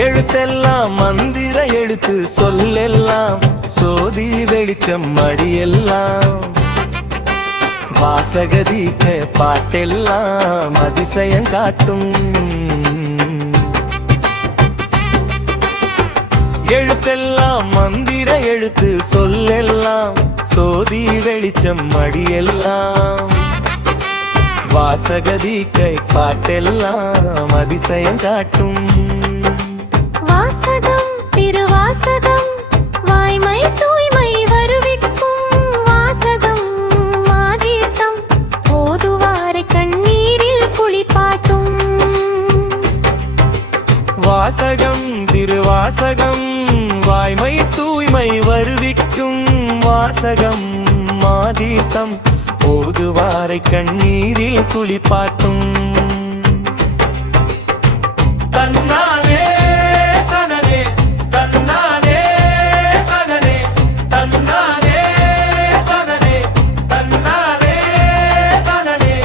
எழுத்தெல்லாம் மந்திர எழுத்து சொல்லெல்லாம் சோதி வெளிச்சம் மடியெல்லாம் வாசகதீக்க பாட்டெல்லாம் அதிசயம் காட்டும் எழுத்தெல்லாம் மந்திர எழுத்து சொல்லெல்லாம் சோதி வெளிச்சம் மடியெல்லாம் வாசகதீக்கை பாட்டெல்லாம் அதிசயம் காட்டும் வாசகம் திருவாசகம் வாய்மை தூய்மை வருவிக்கும் வாசகம் மாதீர்த்தம் ஓதுவாரை கண்ணீரில் குளிப்பாட்டும் வாசகம் திருவாசகம் வாய்மை தூய்மை வருவிக்கும் வாசகம் மாதீர்த்தம் ஓதுவாரை கண்ணீரில் குளிப்பாட்டும் தன்னானே தனனே தன்னானே தனனே தன்னானே தனனே தன்னானே தனனே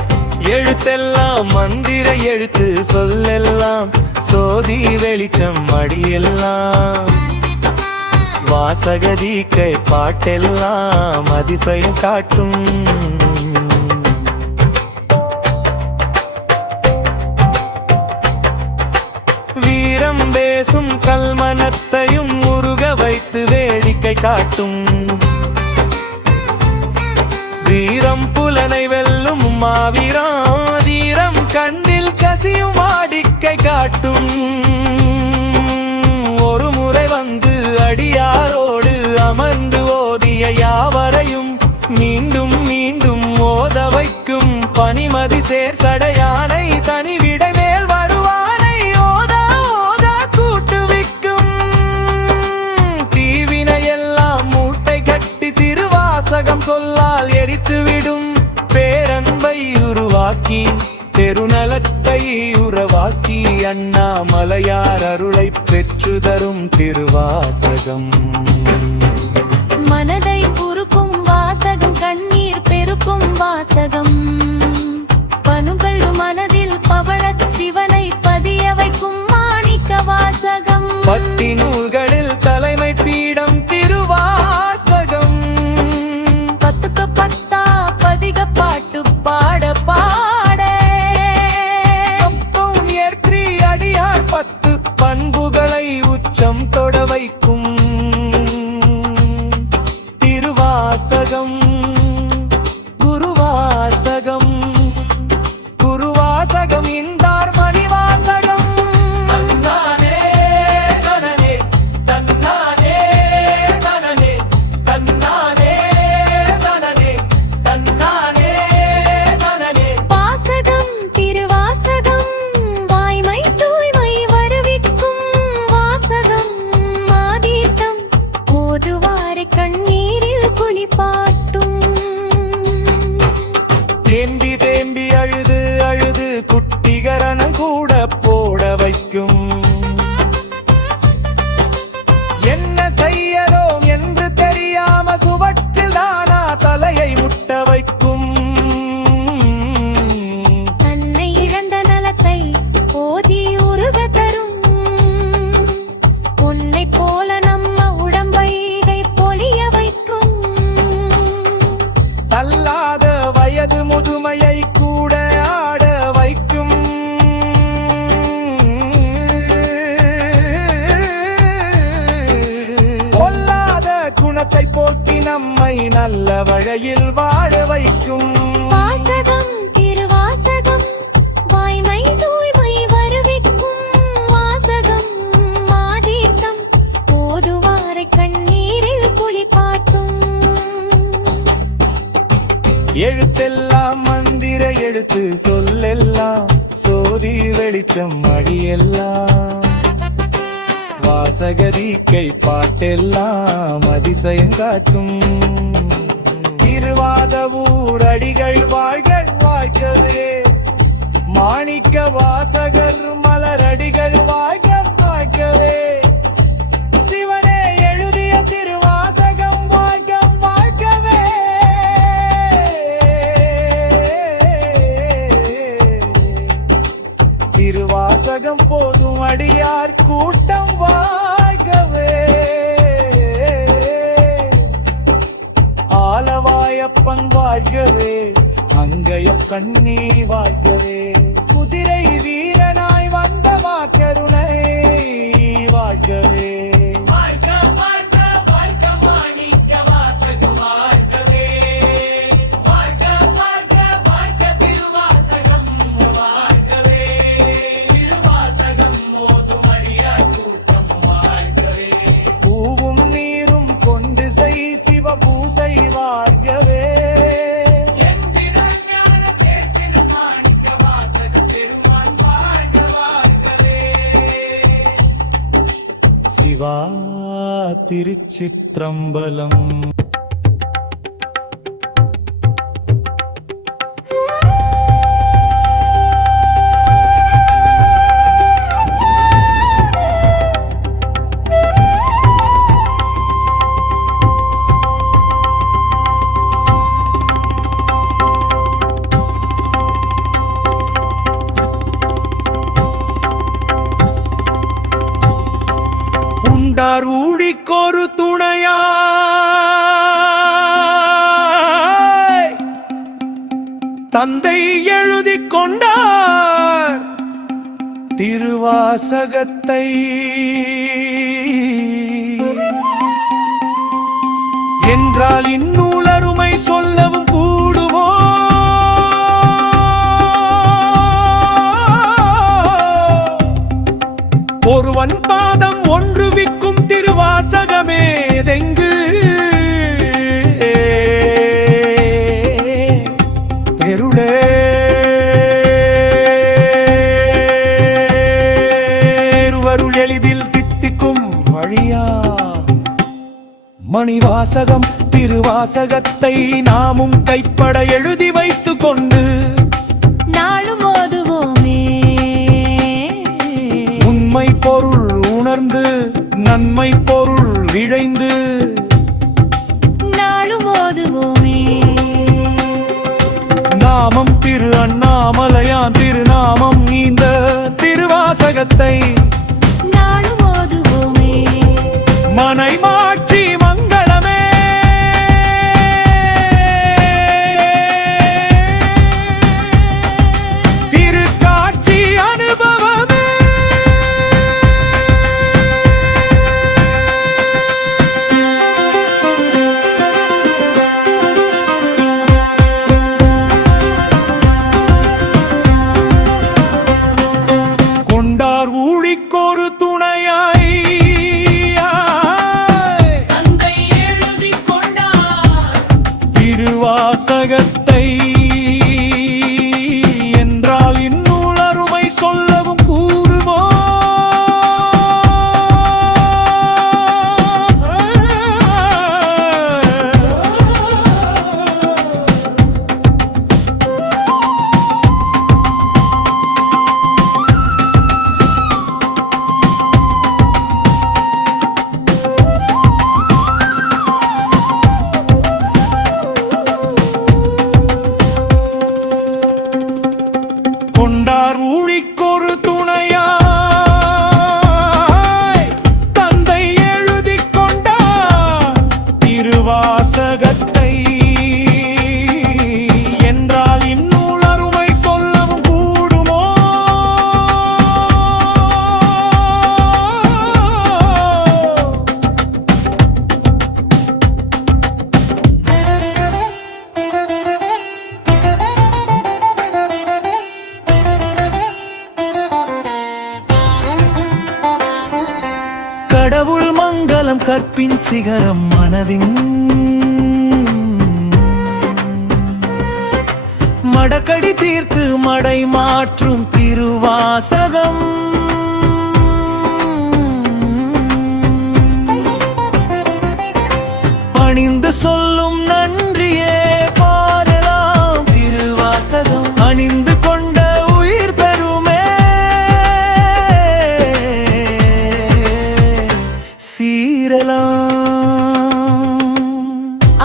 எழுத்தெல்லாம் மந்திர எழுத்து சொல்லெல்லாம் சோதி வெளிச்சம் மடியெல்லாம் வாசகதீக்கை பாட்டெல்லாம் அதிசயம் காட்டும் வீரம் பேசும் கல்மனத்தையும் முருக வைத்து வேடிக்கை காட்டும் வீரம் புலனை வெல்லும் மாவீரம் தீரம் கண்ணில் கசியும் வாடிக்கை காட்டும் ஒரு முறை வந்து அடியாரோடு அமர்ந்து ஓதிய யாவரையும் மீண்டும் மீண்டும் ஓத வைக்கும் பனிமதி சேர் சடையானை தனிவிடை மேல் வருவானை ஓத ஓத கூட்டுவிக்கும் தீவினையெல்லாம் மூட்டை கட்டி திருவாசகம் சொல்லால் எரித்துவிடும் பேரன்பை உருவாக்கி பெருநலத்தை உறவாக்கி அண்ணாமலையார் அருளை பெற்று தரும் திருவாசகம் மனதை உருக்கும் வாசகம் கண்ணீர் பெருக்கும் வாசகம் பனுகள் மனதில் பவழச் சிவனை பதிய வைக்கும் மாணிக்க வாசகம் பத்தி நூல்களில் தலைமை பீடம் திருவாசகம் பத்துக்கு பத்தா பதிக பாட்டு பாட பாட ஏற்றி அடியார் 10 பண்புகளை உச்சம் தொட வைக்கும் திருவாசகம் குருவாசகம் குருவாசகம் இந்தார் மணிவாசகம் தன்னானே தனனே தன்னானே தனனே தன்னானே தனனே தன்னானே தனனே வாசகம் திருவாசகம் வாய்மை தூய்மை வருவிக்கும் வாசகம் மாதீர்த்தம் ஓதுவாரை கண்ணீரில் குளிப்பாட்டும் தேம்பி தேம்பி அழுது அழுது குட்டிகரணம் கூட போட வைக்கும் என்ன செய்யறோம் என்று தெரியாம சுவற்றில் தானா தலையை முட்ட வைக்கும் தன்னை இழந்த நலத்தை ஓதி உருக தரும் உன்னை போல நம்ம உடம்பை பொலிய வைக்கும் தள்ளாத வயது முதுமையை கூட ஆட வைக்கும் பொல்லாத குணத்தை போக்கி நம்மை நல்ல வழியில் வாழ வைக்கும் வாசகம் திருவாசகம் வாய்மை தூய்மை வருவிக்கும் வாசகம் மாதீர்த்தம் ஓதுவாரை கண்ணீரில் குளிப்பாட்டும் எழுத்தெல்லாம் மந்திர எழுத்து சொல்லெல்லாம் சோதி வெளிச்சம் மடியெல்லாம் வாசகதீக்கை பாட்டெல்லாம் அதிசயம் காட்டும் திருவாதவூர் அடிகள் வாழ்க வாழ்கவே மாணிக்க வாசகர் மலரடிகள் வாழ்க வாழ்கவே சிவனே எழுதிய திருவாசகம் வாழ்க வாழ்கவே திருவாசகம் போதும் அடியார் கூட்டம் வாழ்கவே. ஆலவாயப்பன் வாழ்கவே, அங்கய கண்ணி வாழ்கவே. குதிரை வீரனாய் வந்த மாக்கருணை வாழ்கவே. பூசை வாழ்கவே. சிவா திருச்சிற்றம்பலம். ஊழிக்கொரு துணையாய் தந்தை எழுதிக் கொண்டார் திருவாசகத்தை. என்றால் இந்நூல் அருமை சொல்லவும் கூடுமோ? ஒருவன் பாதம் ஒன்று விக்கும் திருவாசகமே தெங்கு. தெருளே வருள் எளிதில் தித்திக்கும் வழியா மணிவாசகம் திருவாசகத்தை நாமும் கைப்பட எழுதி வைத்துக் கொண்டு நாளும் ஓதுவோமே. உண்மை பொருள் உணர்ந்து நன்மை பொருள் விழைந்து நாளும் ஓதுவோமே. நாமம் திரு அண்ணாமலையான் திருநாமம் இந்த திருவாசகத்தை நாளும் ஓதுவோமே. மனை மாற்றி மங்களமே. திருக்காட்சி அனுபவமே. கொண்டார் ஊழிக்கொரு துணையாய் தந்தை எழுதிக் கொண்டார் திருவாசகத்தை. என்றால் இந்நூல் அருமை சொல்லவும் கூடுமோ? கொண்டார் ஊழிக்கொரு துணையாய் தந்தை எழுதிக் கொண்டார் திருவாசகத்தை. என்றால் இந்நூல் அருமை சொல்லவும் கூடுமோ? கடவுள் மங்களம் கற்பின் சிகரம் மனதின் மடக்கடி தீர்த்து மடை மாற்றும் திருவாசகம். பணிந்து சொல்லும் நன்றியே பாடலாம் திருவாசகம். அணிந்து கொண்ட உயிர் பெருமே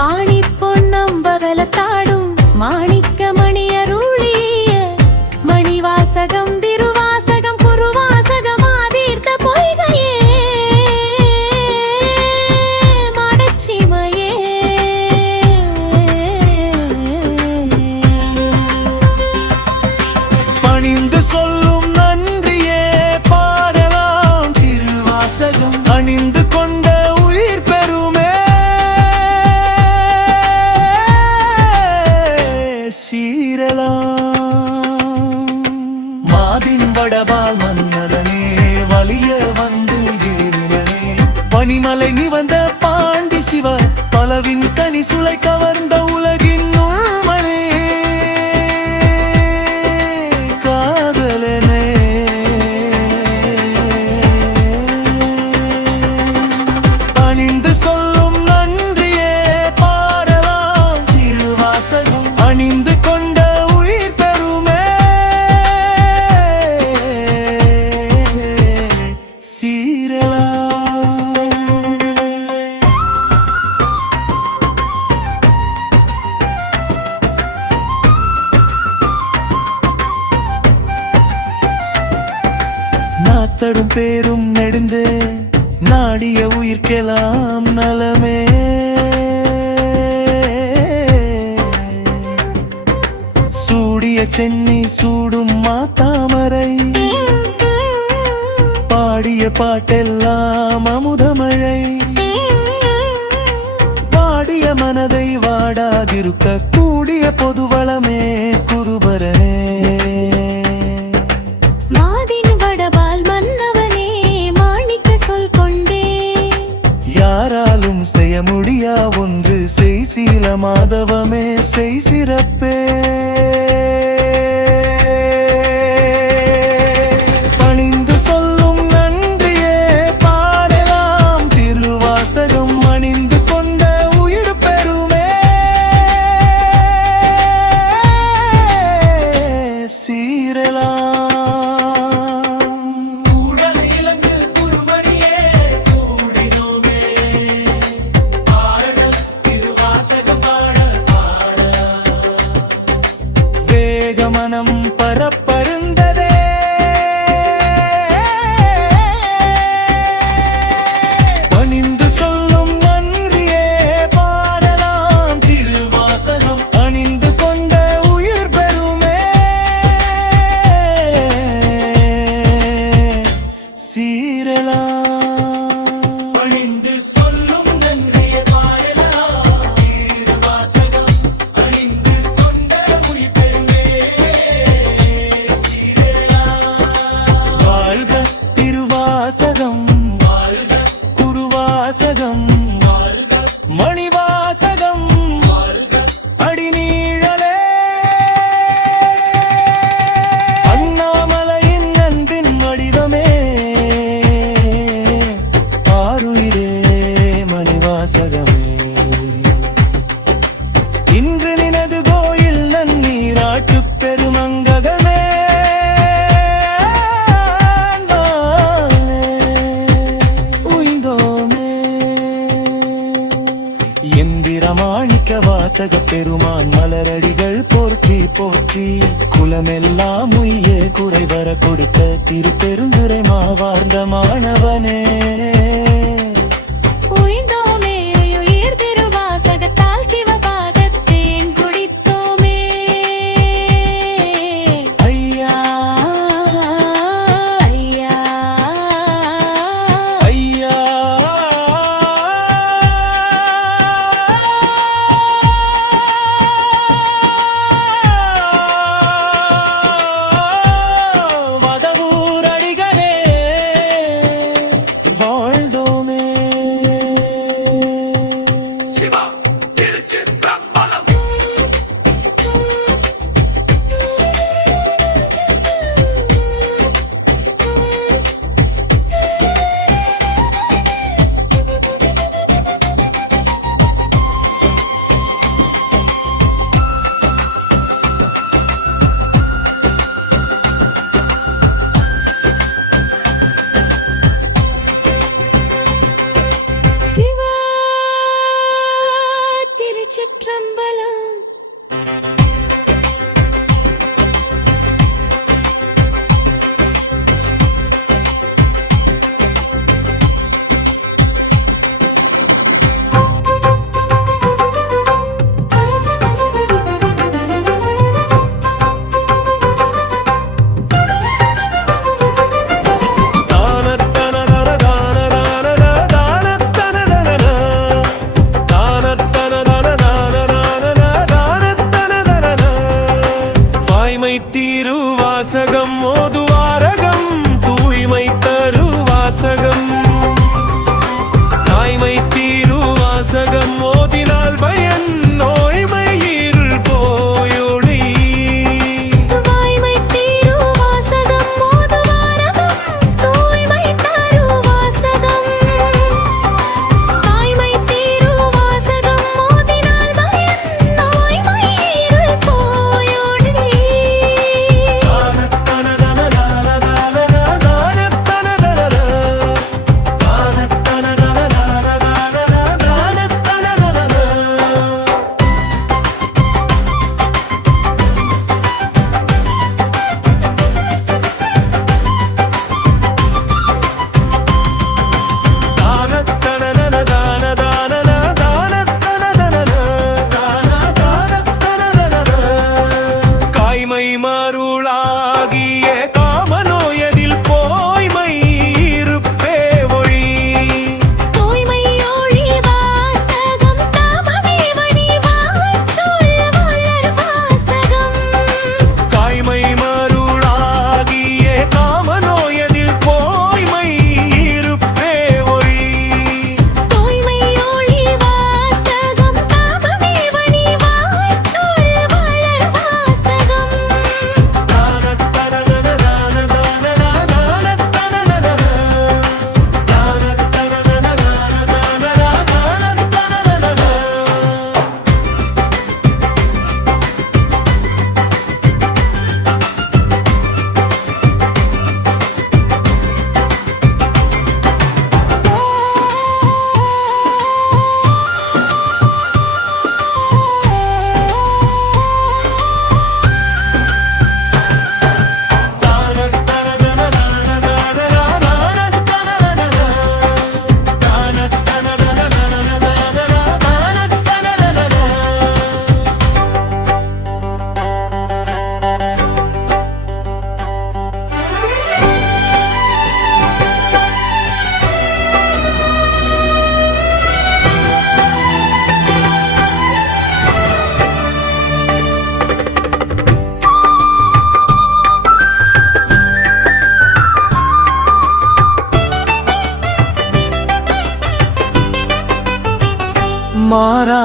ஆணி பொன்னம்பகலத்தாடும் மாணிக்க மணியருளிய மணிவாசகம் திருவாசகம். மன்னனே வலிய வந்து ஏறினனே பனிமலை நிவந்த பாண்டி சிவ பலவின் கனி சுளை கவர்ந்த உலகின் உள்மனே காதலனே பணிந்து சொல்லும் நன்றியே பாடலாம் திருவாசகம் அணிந்து கொண்ட உயிர் பெருமே நாத்தடும் பேரும் நெடுந்து நாடிய உயிர்க்கெல்லாம் நலமே சூடிய சென்னி சூடும் மாத்தாமரை பாடிய பாட்டெல்லாம் அமுதமழை வாடிய மனதை வாடாதிருக்க கூடிய பொதுவளமே குருபரனே மாதின் வடபால் மன்னவனே மாணிக்க சொல் கொண்டே யாராலும் செய்ய முடியா ஒன்று செய் சீல மாதவமே செய் சிறப்பே பணிந்து சொல்லும் நன்றியே பாடலாம் திருவாசகம் அணிந்து கொண்ட உயிர் பெருமே சீரலாம் மனம் பரப்பருந்ததே பணிந்து சொல்லும் நன்றியே பாடலாம் திருவாசகம் அணிந்து கொண்ட உயிர் பெருமே சீரலாம் பணிந்து சொல்லும் நன்றியே பாடலாம் திருவாசகம் அணிந்து கொண்ட உயிர் பெருமே திருவாசகம் குருவாசகம் மணிவாசகம் அடிநீழலே அண்ணாமலையின் அன்பின் வடிவமே ஆருயிரே மணிவாசகமே இன்று நினது கோயில் நன்னீராட்டு பெருமங்ககமே எந்திரமாணிக்க வாசக பெருமான் மலரடிகள் போற்றி போற்றி குலமெல்லாம் உய்ய குறைவர கொடுத்த திருப்பெருந்துரை மாவார்ந்த மாணவனே உய்ந்தோமே உயிர் திருவாசகத்தால் சிவபாதத்தேன் குடித்தோமே ஐயா ஐயா ஐயா வடவூரடிகளே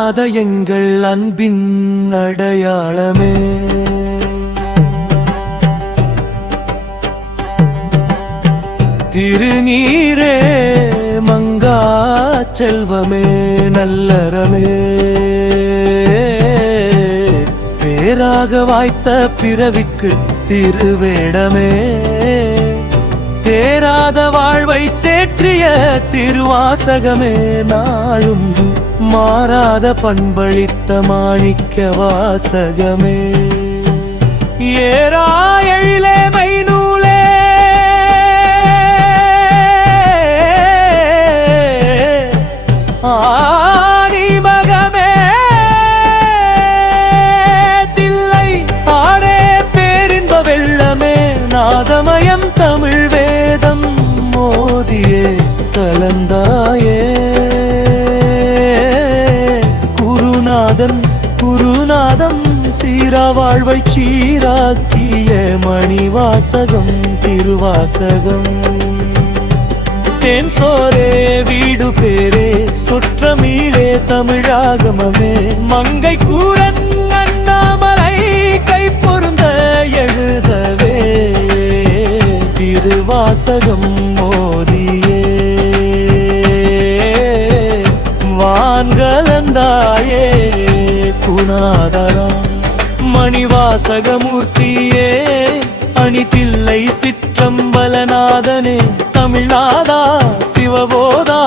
மாறாத எங்கள் அன்பின் அடையாளமே. திருநீரே மங்கா செல்வமே நல்லறமே, பேராக வாய்த்த பிறவிக்கு திருவேடமே, தேராத வாழ்வை தேற்றிய திருவாசகமே, நாளும் மாறாத பண்பளித்த மாணிக்க வாசகமே. ஏரா எழிலே மைநூலே ஆணிமகமே, தில்லை ஆரே பேரின்ப வெள்ளமே, நாதமயம் தமிழ் வேதம் மோதியே கலந்தாயே. குருநாதன் குருநாதம் சீரா வாழ்வை சீராக்கிய மணிவாசகம் திருவாசகம். தேன் சோரே வீடு பேரே சுற்றமீழே தமிழாகமமே, மங்கை கூரன் அண்ணாமலை கை பொருந்த எழுதவே திருவாசகம் மோதியே. வான்கலந்தாயே குணாதரம் மணிவாசகமூர்த்தியே, அணிதில்லை சிற்றம்பலநாதனே, தமிழ்நாதா சிவபோதா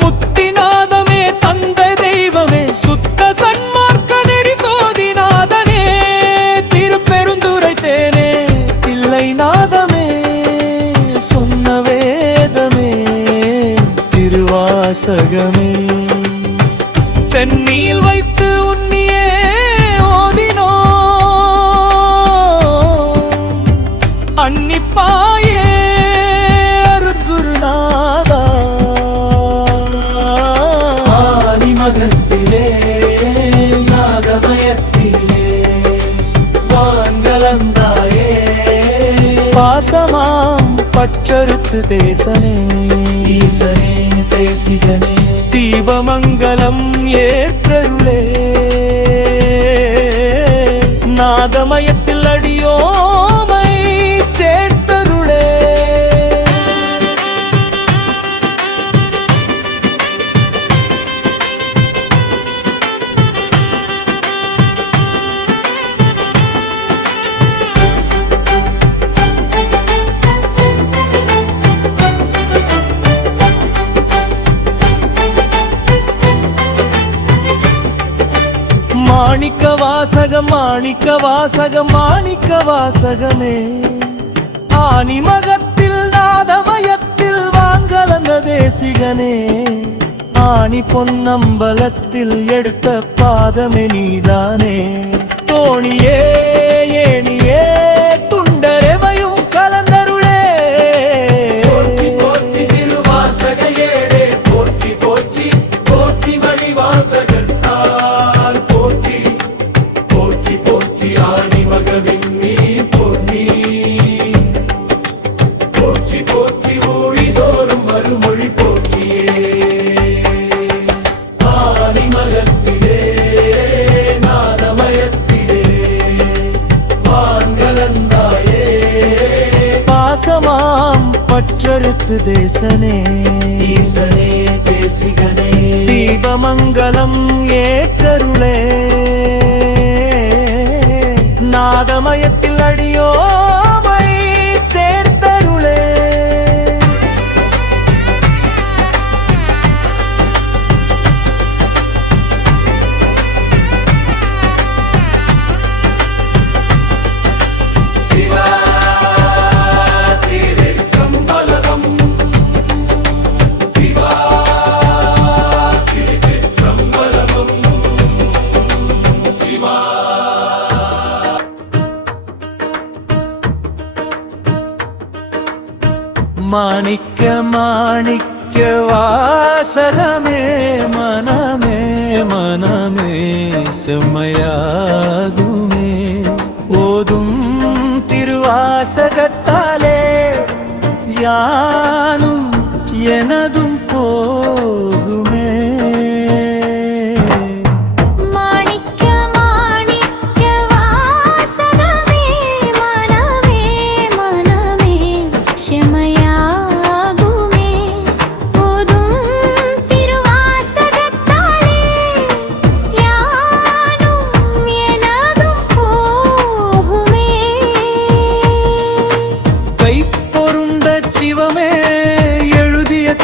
முத்திநாதமே, தந்தை தெய்வமே, சுத்த சன்மார்க்க நெறி சோதிநாதனே, திருப்பெருந்துரை தேனே, தில்லை நாதமே, சொன்ன வேதமே திருவாசகமே. சென்னியில் வைத்து உன்னியே ஓதினோ அன்னிப்பாயே அருட்குருநாதா. ஆதிமகத்திலே நாதமயத்திலே வான்கலந்தாயே, பாசமாம் பற்றறுத்து தேசனே ஈசனே தேசிகனே, தீபமங்கலம் ஏற்றருளே, நாதமயத்தில் அடியோமை சேர்த்தருளே. மாணிக்க வாசகம் மாணிக்க வாசகம் மாணிக்க வாசகமே, ஆணிமகத்தில் நாதமயத்தில் வான்கலந்த தேசிகனே, ஆணி பொன்னம்பலத்தில் எடுத்த பாதமே நீதானே, தோணியே ஏணியே துண்டரெமையும் கலந்தருளே. போற்றி போற்றி திருவாசக ஏடே, போற்றி போற்றி போற்றி மணிவாசகர் போற்றி போற்றி போற்றி ஆணிமகவின்னி பொன்னி, போற்றி போற்றி ஊழிதோறும் மறுமொழி போற்றியே. ஆணிமகத்திலே நாதமயத்திலே வான்கலந்தாயே, பாசமாம் பற்றறுத்து தேசனே ஈசனே தேசிகனே, தீபமங்கலம் ஏற்றருளே, நாதமயத்தில் அடியோமை சேர்த்தருளே. சிவா திருச்சம்பலம், சிவா திருச்சிற்றம்பலம், சிவா. மாணிக்க மாணிக்க வாசகமே, மனமே மனமே செம்மையாகுமே, ஓதும் திருவாசகத்தாலே யானும் எனதும் போகுமே.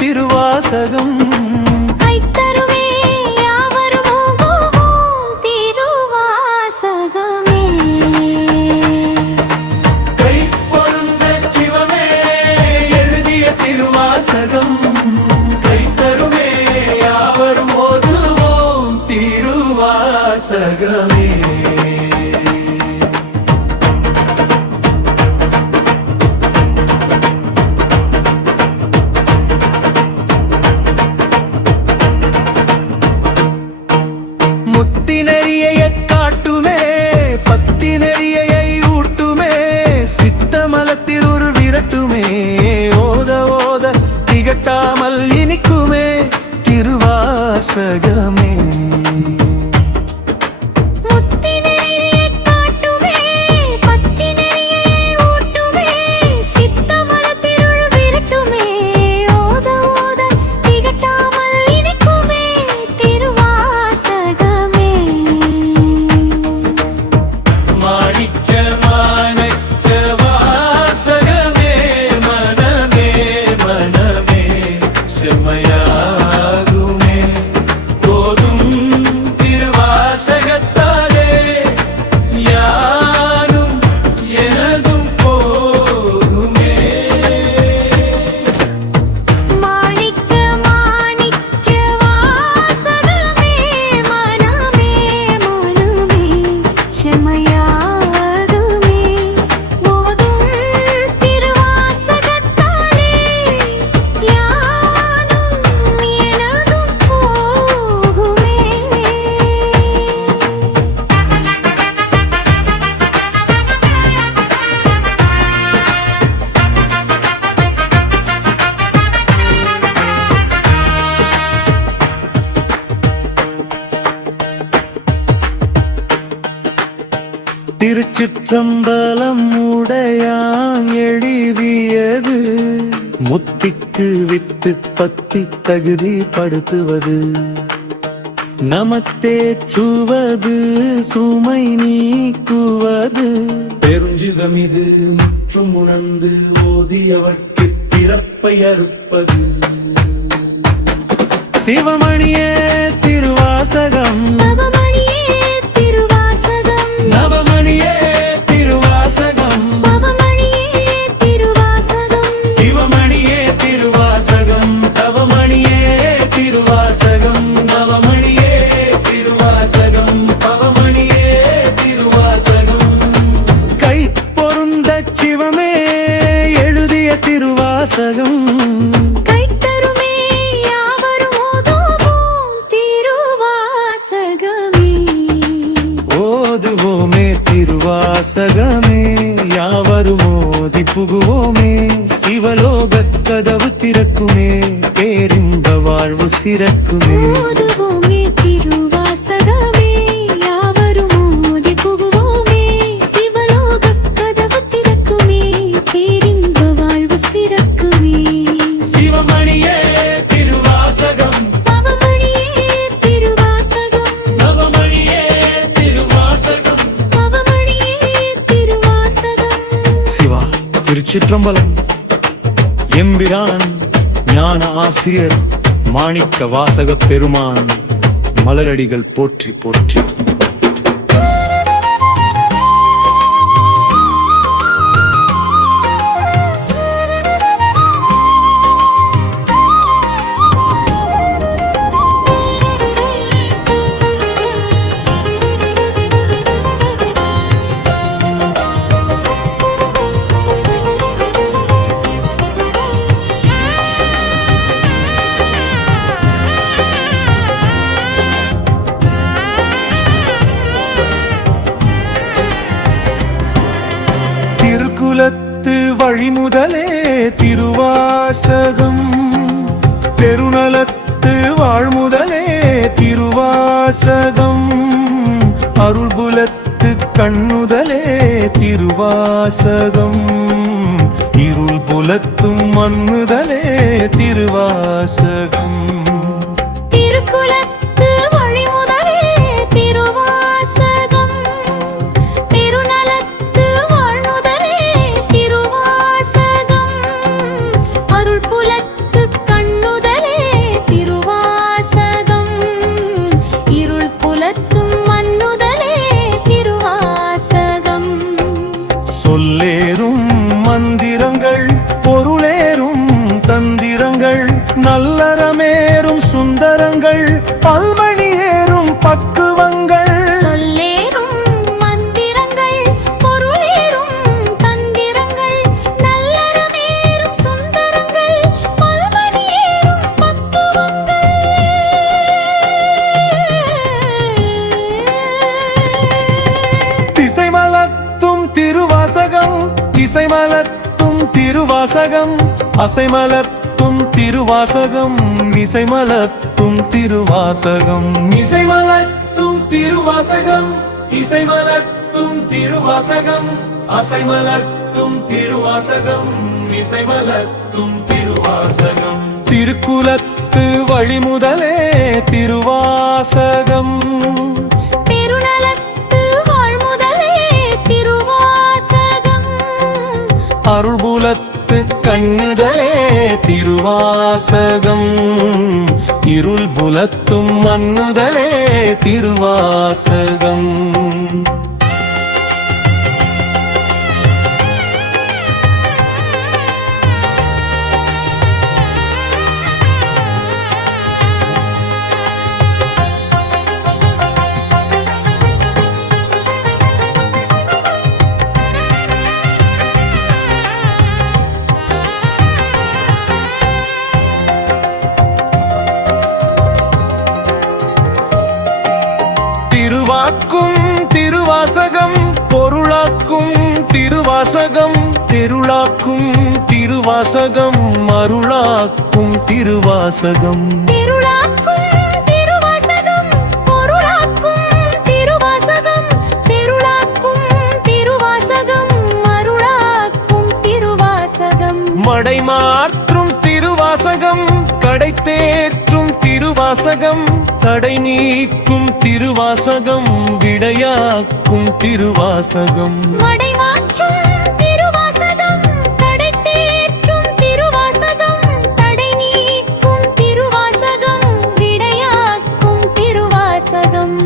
திருவாசகம் கைத்தருமே யாவரும் ஓதுவோம் திருவாசகமே. கை பொருந்த சிவமே எழுதிய திருவாசகம் கைத்தருமே யாவரும் ஓதுவோம் திருவாசகமே. முத்தினரியை காட்டுமே பத்தினரியை ஊட்டுமே சித்தமலத்தில் ஒரு விரட்டுமே ஓத ஓத திகட்டாமல் இனிக்குமே திருவாசகமே. செம்மையாகுமே போதும் திருவாசகத்தாலே யாரும் எனதும் போகுமே. மாணிக்க மாணிக்க வாசகமே மனமே மனமே செம்மையாகுமே போதும் திருவாசகத்தாலே திருச்சிற்றம்பலம் உடையான் எழுதியது முத்திக்கு வித்து பத்தி தகுதிப்படுத்துவது நமத்தேற்றுவது சுமை நீக்குவது பெருஞ்சுகம் இது முற்றும் உணர்ந்து ஓதியவர்க்கு பிறப்பை அறுப்பது. சிவமணியே திருவாசகம் நவமணியே திருவாசகம் நவமணியே திருவாசகம் நவமணியே திருவாசகம் சிவமணியே திருவாசகம் தவமணியே திருவாசகம் நவமணியே திருவாசகம் பவமணியே திருவாசகம். கை பொருந்த சிவமே எழுதிய திருவாசகம் கைத்தருமே யாவரும் ஓதுவோம் திருவாசகமே. ஓதுவோமே திருவாசகமே யாவரும் ஓதி புகுவோமே சிவலோகக் கதவு திறக்குமே பேரின்ப வாழ்வு சிறக்குமே. ஓதுவோமே திருவாசகமே யாவரும் ஓதி புகுவோமே சிவலோகக் கதவு திறக்குமே பேரின்ப வாழ்வு சிறக்குமே. சிவமணியே திருவாசகம் நவமணியே திருவாசகம் நவமணியே திருவாசகம். நவமணியே திருவாசகம். சிவா திருச்சிற்றம்பலம் எம்பிரான் ஞான ஆசிரியர் மாணிக்க வாசக பெருமான் மலரடிகள் போற்றி போற்றி. திருக்குலத்து வழிமுதலே திருவாசகம் பெருநலத்து வாழ்முதலே திருவாசகம் அருள்புலத்து கண்ணுதலே திருவாசகம் இருள் புலத்தும் மண்ணுதலே திருவாசகம். திருக்குலத்து வழிமுதலே திருவாசகம் பெருநலத்து வாழ்முதலே திருவாசகம் அருள் புலத்து கண்ணுதலே நல்லறமேறும் சுந்தரங்கள் பல்மணி ஏறும் பக்குவங்கள் சொல்லேறும் மந்திரங்கள் பொருளேறும் தந்திரங்கள் நல்லறமேறும் சுந்தரங்கள் பல்மணியேறும் பக்குவங்கள் திசைமலத்தும் திருவாசகம் இசைமலத்தும் திருவாசகம் அசைமலத்தும் திருவாசகம் இசைமலத்தும் திருவாசகம் இசைமலத்தும் திருவாசகம் இசைமலத்தும் திருவாசகம் அசைமலத்தும் திருவாசகம் இசைமலத்தும் திருவாசகம் திருக்குலத்து வழிமுதலே திருவாசகம் பெருநலத்து வாழ்முதலே திருவாசகம் அருள்புலத்து கண்ணுதலே திருவாசகம் இருள் புலத்தும் மன்னுதலே திருவாசகம் திருவாக்கும் திருவாசகம் பொருளாக்கும் திருவாசகம் தெருளாக்கும் திருவாசகம் அருளாக்கும் திருவாசகம் திருளாக்கும் திருவாசகம் பொருளாக்கும் திருவாசகம் தெருளாக்கும் திருவாசகம் அருளாக்கும் திருவாசகம் மடை மாற்றும் திருவாசகம் கடை தேற்றும் திருவாசகம் தடை நீக்கும் திருவாசகம் விடையாக்கும் திருவாசகம் மடை மாற்றும் திருவாசகம் கடை தேற்றும் திருவாசகம் தடை நீக்கும் திருவாசகம் விடையாக்கும் திருவாசகம்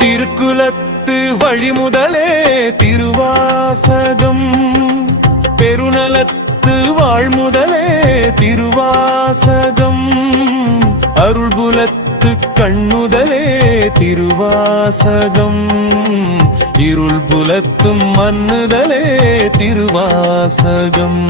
திருக்குலத்து வழிமுதலே திருவாசகம் பெருநலத்து வாழ்முதலே திருவாசகம் அருள்புலத்து கண்ணுதலே திருவாசகம் இருள் புலத்தும் மன்னுதலே திருவாசகம்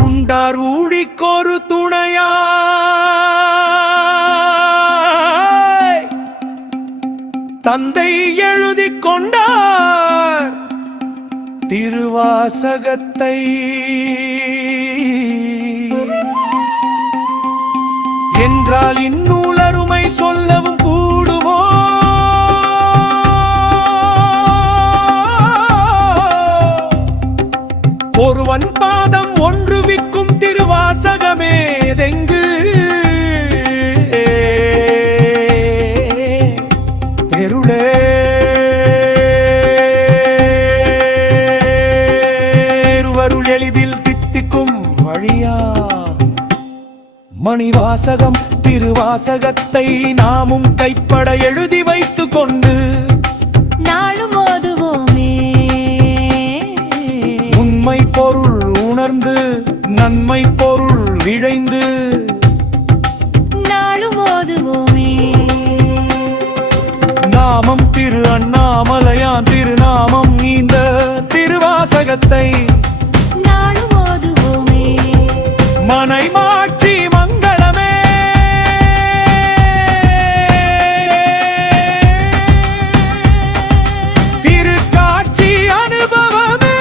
உண்டார் ஊழிக்கொரு துணையாய் தந்தை எழுதிக் கொண்டார் திருவாசகத்தை என்றால் இந்நூல் அருமை சொல்லவும் கூடுமோ ஒருவன் பாதம் ஒன்று விக்கும் திருவாசகமே தெங்கு தெருளே வருள் எளிதில் தித்திக்கும் வழியா மணிவாசகம் திருவாசகத்தை நாமும் கைப்பட எழுதி வைத்துக் கொண்டு நாளும் ஓதுவோமே உண்மை பொருள் உணர்ந்து நன்மை பொருள் விழைந்து நாளும் ஓதுவோமே நாமம் திரு அண்ணாமலையான் திருநாமம் இந்த திருவாசகத்தை நாளும் ஓதுவோமே மனை மாற்றி மங்களமே திருக்காட்சி அனுபவமே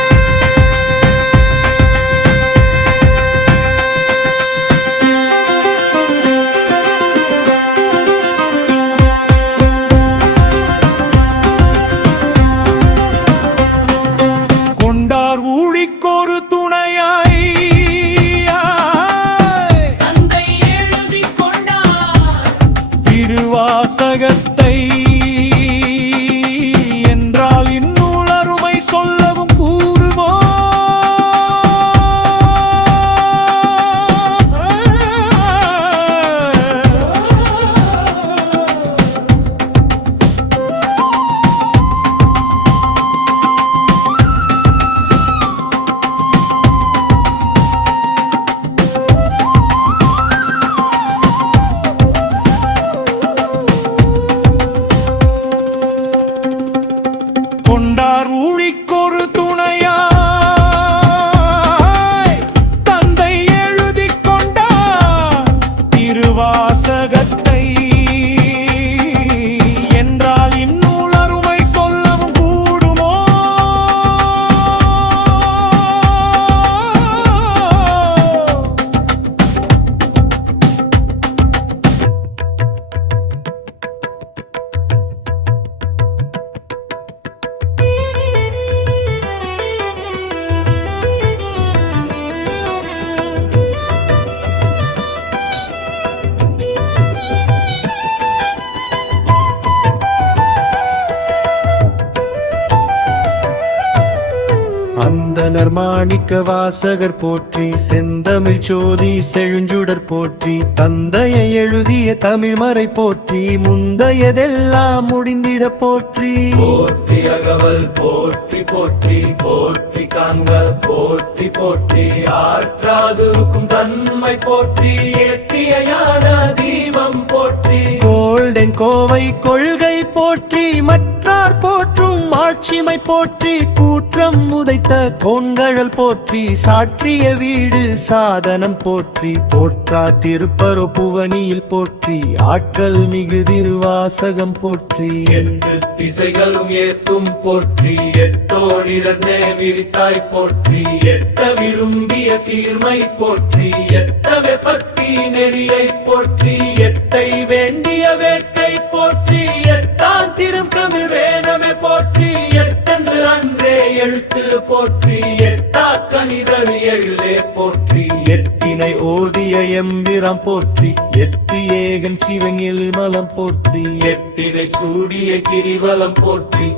அந்தனர் மாணிக்க வாசகர் போற்றி, செந்தமிழ் சோதி செழுஞ்சுடர் போற்றி, தந்தையை எழுதிய தமிழ்மறை போற்றி, முந்தையதெல்லாம் முடிந்திட போற்றி. போற்றி அகவல் போற்றி போற்றி போற்றி காண்க போற்றி போற்றி, ஆற்றாதிருக்கும் தன்மை போற்றி, எட்டிய ஞான தீபம் போற்றி. கோல்டன் கோவை கொள்கை போற்றி, மற்றார் போற்றும் ஆட்சிமை போற்றி, கூற்றம் உதைத்த கோண்கழல் போற்றி, சாற்றிய வீடு சாதனம் போற்றி, போற்றா திருப்பரோ புவனியில் போற்றி, ஆற்றல் மிகு திருவாசகம் போற்றி. எட்டு திசைகளும் ஏத்தும் போற்றி, எட்டோடிரே விரித்தாய் போற்றி, எட்ட விரும்பிய சீர்மை போற்றி, எட்டவே பத்தி நெறியை போற்றி, எட்டை வேண்டிய வேட்டை போற்றி, எட்டாம் திரும் தமிழ் வேதமே போற்றி, எட்டென்று அன்றே எழுத்து போற்றி, எட்டா கணிதர் எழுதே போற்றி, எட்டினை ஓதிய எம்பிரம் போற்றி, எட்டு ஏகன் சிவங்கில் மலம் போற்றி, எட்டினை சூடிய கிரிவலம் போற்றி.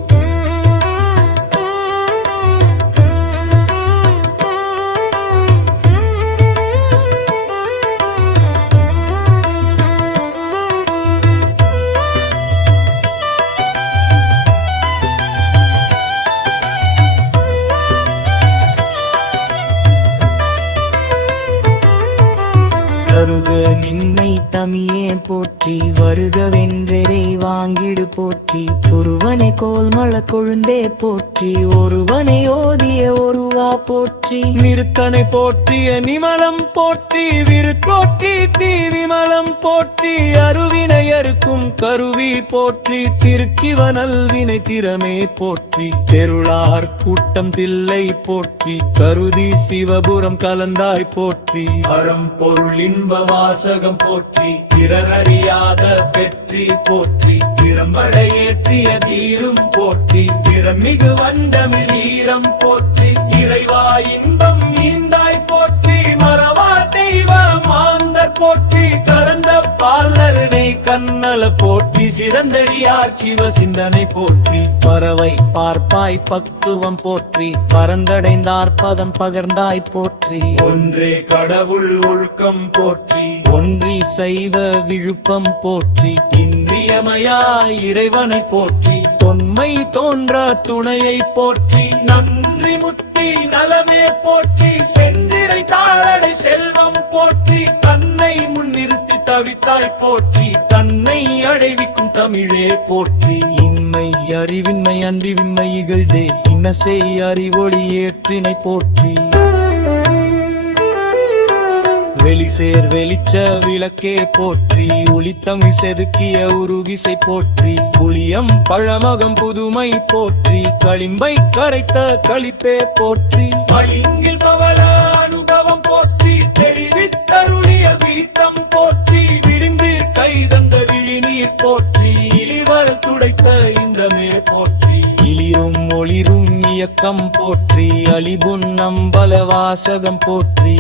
வருக நின்னை தமியே போற்றி, வருகவென்றரை வாங்கிடு போற்றி, ஒருவனை கோல்மல கொழுந்தே போற்றி, ஒருவனை ஓதிய ஒருவா போற்றி, நிறுத்தனை போற்றிய நிமலம் போற்றி, விருத்தோற்றி தீவிமலம் போற்றி, அருவினை அறுக்கும் கருவி போற்றி, திருச்சிவனல்வினை திறமே போற்றி, தெருளார் கூட்டம் தில்லை போற்றி, கருதி சிவபுரம் கலந்தாய் போற்றி, அறம் பொருள் இன்ப வாசகம் போற்றி, பிறரறியாத வெற்றி போற்றி, திறம்படை ஏற்றிய தீரும் போற்றி, திறமிகு வண்டமிழ் வீரம் போற்றி, இறைவா இன்பம் ஈந்தாய் போற்றி, மறவார் தெய்வ மாந்தர் போற்றி, கறந்த பாலரனை கண்ணல போற்றி, சிறந்தடியார் சிவ சிந்தனை போற்றி, பறவை பார்ப்பாய் பக்குவம் போற்றி, பரந்தடைந்தார் பதம் பகர்ந்தாய் போற்றி, ஒன்றே கடவுள் ஒழுக்கம் போற்றி, ஒன்றி சைவ விழுப்பம் போற்றி, இன்றியமையாய் இறைவனை போற்றி, தொன்மை தோன்ற துணையை போற்றி, நன்றி முத்தி நலமே போற்றி, சென்றிரை தாழடை செல்வம் போற்றி, தன்னை முன்னிறுத்தி தவித்தாய் போற்றி, தன்னை அடைவிக்கும் தமிழே போற்றி, இன்மை அறிவின்மை அன்றிவின்மை இகழ்தே இன்னசை அறிவொளி ஏற்றினை போற்றி, வெளிசேர் வெளிச்ச விளக்கே போற்றி, ஒளித்தமிழ் செதுக்கிய உருகிசை போற்றி, புளியம் பழமகம் புதுமை போற்றி, களிம்பை கரைத்த களிப்பே போற்றி, பளிங்கில் பவள அனுபவம் போற்றி, தெளிவித்தருளிய வீத்தம் போற்றி, விளிம்பில் கைதந்த விழிநீர் போற்றி, இளிவல் துடைத்த இந்தமே போற்றி, இளிரும் ஒளிரும் இயக்கம் போற்றி, அலிபுன் நம்பல வாசகம் போற்றி,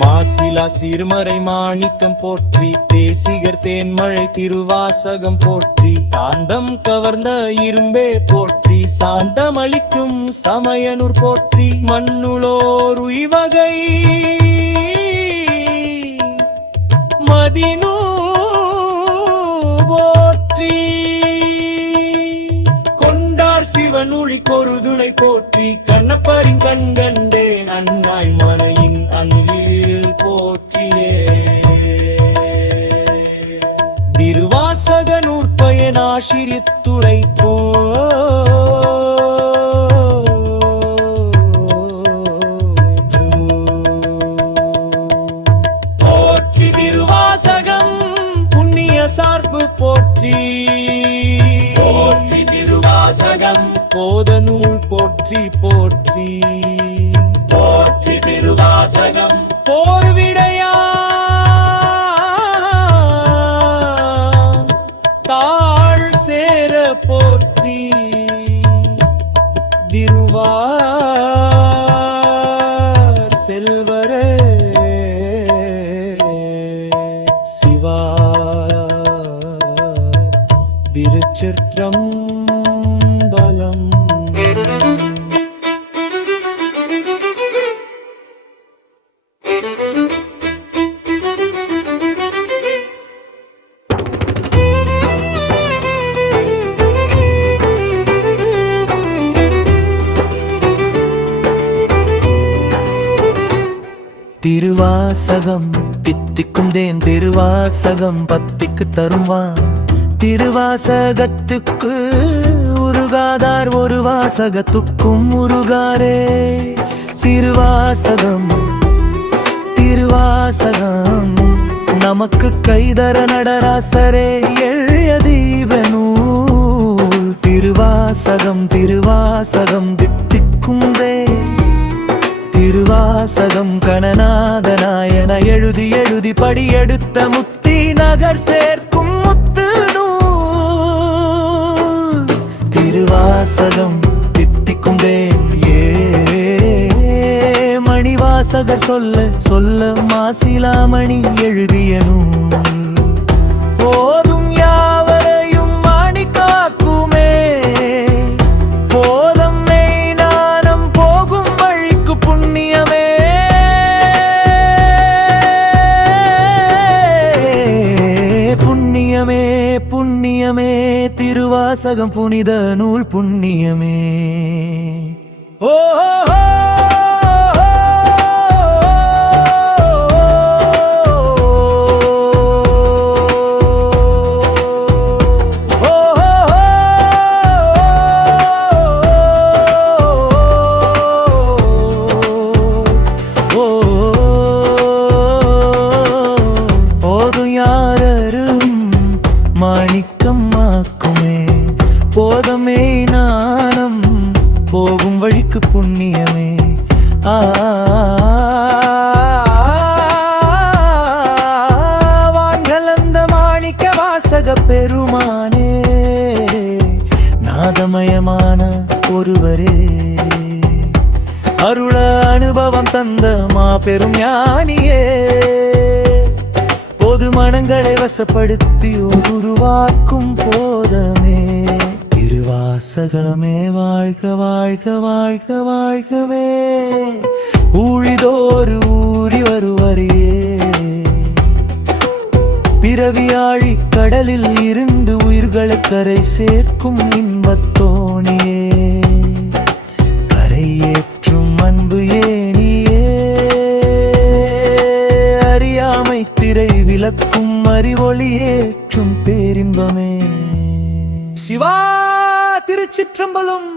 மாசிலா சீர்மறை மாணிக்கம் போற்றி, தேசிகர் தேன்மழை திருவாசகம் போற்றி, காந்தம் கவர்ந்த இரும்பே போற்றி, சாந்தமளிக்கும் சமயனூர் போற்றி, மண்ணுளோர் உய்வகை மதினூ போற்றி, கொண்டார் சிவனுழி கொருதுணை போற்றி, கண்ணப்பரின் கண்கண்டே அண்ணாய் மனையின் அன்பில் போற்றியே, திருவாசக நூற்பயன் ஆசிரியத்துறை போற்றி திருவாசகம் புண்ணிய சார்பு போற்றி, போற்றி திருவாசகம் போத நூல் போற்றி போற்றி, போற்றி திருவாசகம் போர்விடையா தாழ் சேர போற்றி, திருவார் செல்வரே சிவா திருச்சிற்றம்பலம். திருவாசகம் தித்திக்கும் தேன் திருவாசகம் பத்திக்கு தருவான் திருவாசகத்துக்கு உருகாதார் ஒரு வாசகத்துக்கும் உருகாரே திருவாசகம் திருவாசகம் நமக்கு கைதர நடராசரே எழுதியதீவனூல் திருவாசகம் திருவாசகம் தித்திக்கும் தேன் திருவாசகம் கணநாதனாயன எழுதி எழுதி படியெடுத்த முத்தி நகர் சேர்க்கும் முத்து நூல் திருவாசகம் தித்திக்கும் தேன் மணிவாசகர் சொல்ல சொல்ல மாசிலாமணி எழுதிய நூல் போதும் யாவரையும் மணி காக்குமே போதம் மெய் நாணம் போகும் வழிக்கு புண்ணியமே புண்ணியமே புண்ணியமே திருவாசகம் புனித நூல் புண்ணியமே ஓ மாணிக்கமாக்குமே போதமே நாணம் போகும் வழிக்கு புண்ணியமே வான்கலந்த மாணிக்க வாசக பெருமானே நாதமயமான ஒருவரே அருள அனுபவம் தந்த மாபெரும் ஞானியே பொது மனங்களை வசப்படுத்தி உருவாக்கும் போதமே திருவாசகமே வாழ்க வாழ்க வாழ்க வாழ்கவே ஊழிதோறு ஊறி வருவரே பிறவியாழி கடலில் இருந்து உயிர்களை கரை சேர்க்கும் இன்பத்தோணியே கரையேற்றும் அன்பு ஏணியே அறியாமை திரை விளக்கும் அறிவொளியேற்றும் பேரின்பமே சிவா திருச்சிற்றம்பலம்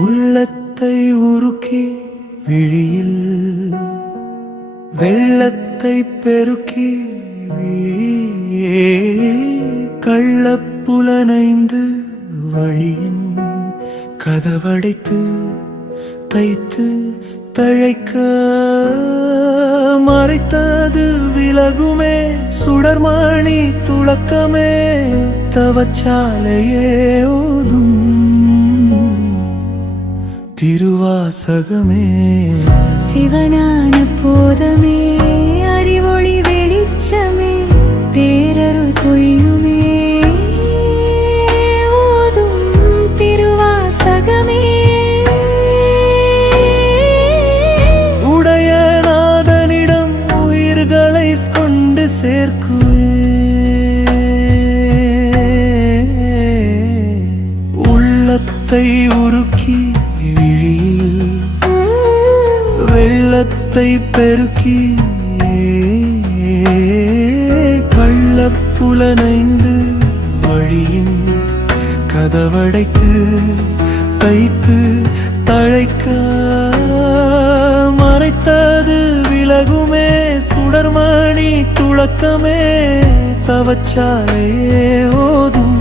உள்ளத்தை உருக்கி விழியில் வெள்ளத்தை பெருக்கி கள்ளப்புலனைந்து வழியின் கதவடைத்து தைத்து தழைக்க மறைத்தது விலகுமே சுடர்மணி துளக்கமே தவச்சாலையே ஓதும் திருவாசகமே சிவனான போதமே அறிவொளி வெளிச்சமே பேரருள் பொய்யுமே ஓதும் திருவாசகமே உடைய நாதனிடம் உயிர்களை கொண்டு சேர்க்குவே உள்ளத்தை உருக்கி வெள்ளத்தை பெருக்கி கள்ளப்புலனைந்து வழியின் கதவடைத்து தைத்து தழைக்க மறைத்தது விலகுமே சுடர்மணி துளக்கமே தவச்சாலையே ஓதும்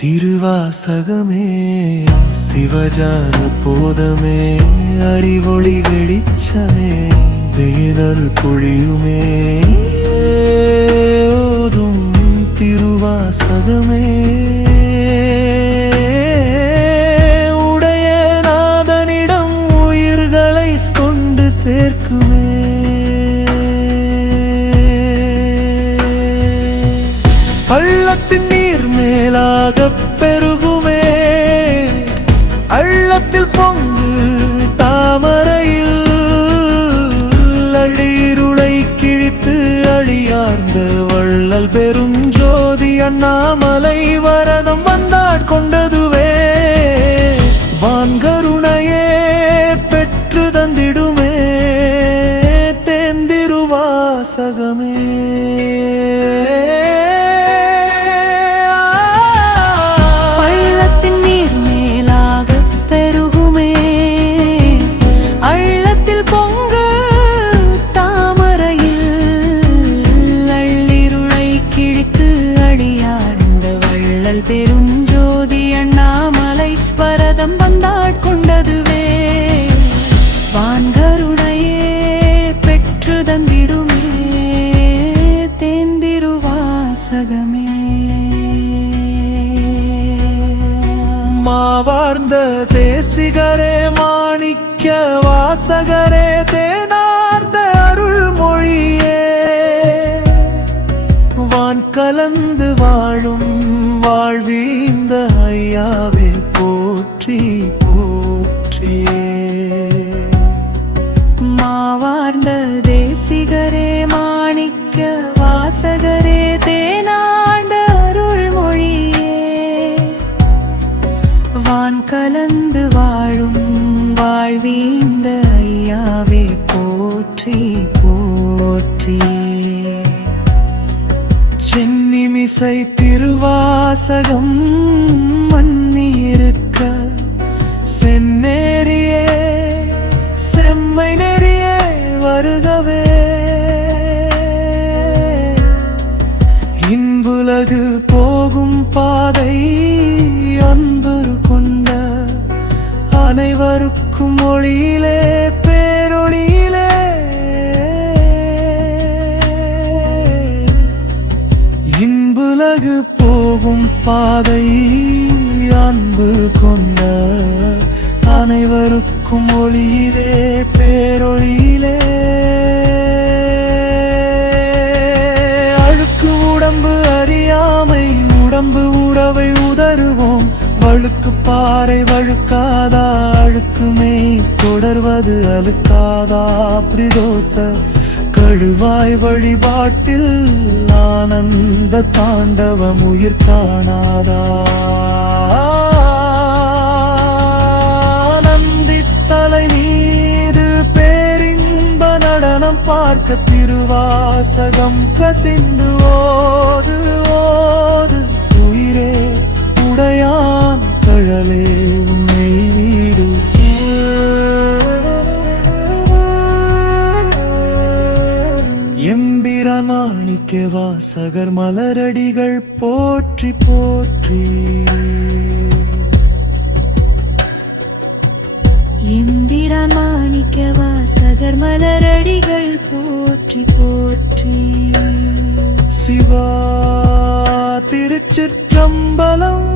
திருவாசகமே சிவஜான போதமே அறிவொளி வெளிச்சமே தேனல் பொழியுமே ஓதும் திருவாசகமே உடைய நாதனிடம் உயிர்களை கொண்டு சேர்க்குமே பள்ளத்தின் நீர் மேலாக பெருகுமே அள்ளத்தில் பொங்கு தாமரையில் அழிருளை கிழித்து அழியார்ந்த வள்ளல் பெரும் ஜோதி அண்ணாமலை வரதம் வந்தாட்கொண்டதுவே வான்கருணையே பெற்று தந்திடுமே தேந்திருவாசகமே பெரும் ஜோதி அண்ணாமலை வரதம் வந்தாட்கொண்டதுவே வான்கருணையே பெற்று தந்திடுமே தேந்திருவாசகமே மாவார்ந்த தேசிகரே மாணிக்க வாசகரே தேனார்ந்த அருள்மொழியே வான் கலந்து வாழும் வாழ்வீந்த ஐயாவே போற்றி போற்றியே மாவார்ந்த தேசிகரே மாணிக்க வாசகரே தேனாண்ட அருள்மொழியே வான் கலந்து வாழும் வாழ்வீந்த ஐயாவே போற்றி போற்றியே சென்னிமிசை திருவாசகம் மன்னியிருக்க செந்நேரியே செம்மை நெறியே வருகவே இன்புலகு போகும் பாதை அன்பு கொண்ட அனைவருக்கும் ஒளியிலே பேரொளியிலே இன்புலகு போகும் பாதை அன்பு கொண்ட அனைவருக்கும் ஒளியிலே பேரொளியிலே அழுக்கு உடம்பு அறியாமை உடம்பு உறவை உதறுவோம் வழுக்கு பாறை வழுக்காதா அழுக்குமே தொடர்வது அழுக்காதா பிரதோஷ கழுவாய் வழிபாட்டில் ஆனந்த தாண்டவம் உயிர் காணாதா நந்தித்தலை மீது பேரின்ப நடனம் பார்க்க திருவாசகம் கசிந்து ஓது ஓது உயிரே உடையான் கழலே உன்னை வீடு எம்பிரமாணிக்க வாசகர் மலரடிகள் போற்றி போற்றி எம்பிரமாணிக்க வாசகர் மலரடிகள் போற்றி போற்றி சிவா திருச்சிற்றம்பலம்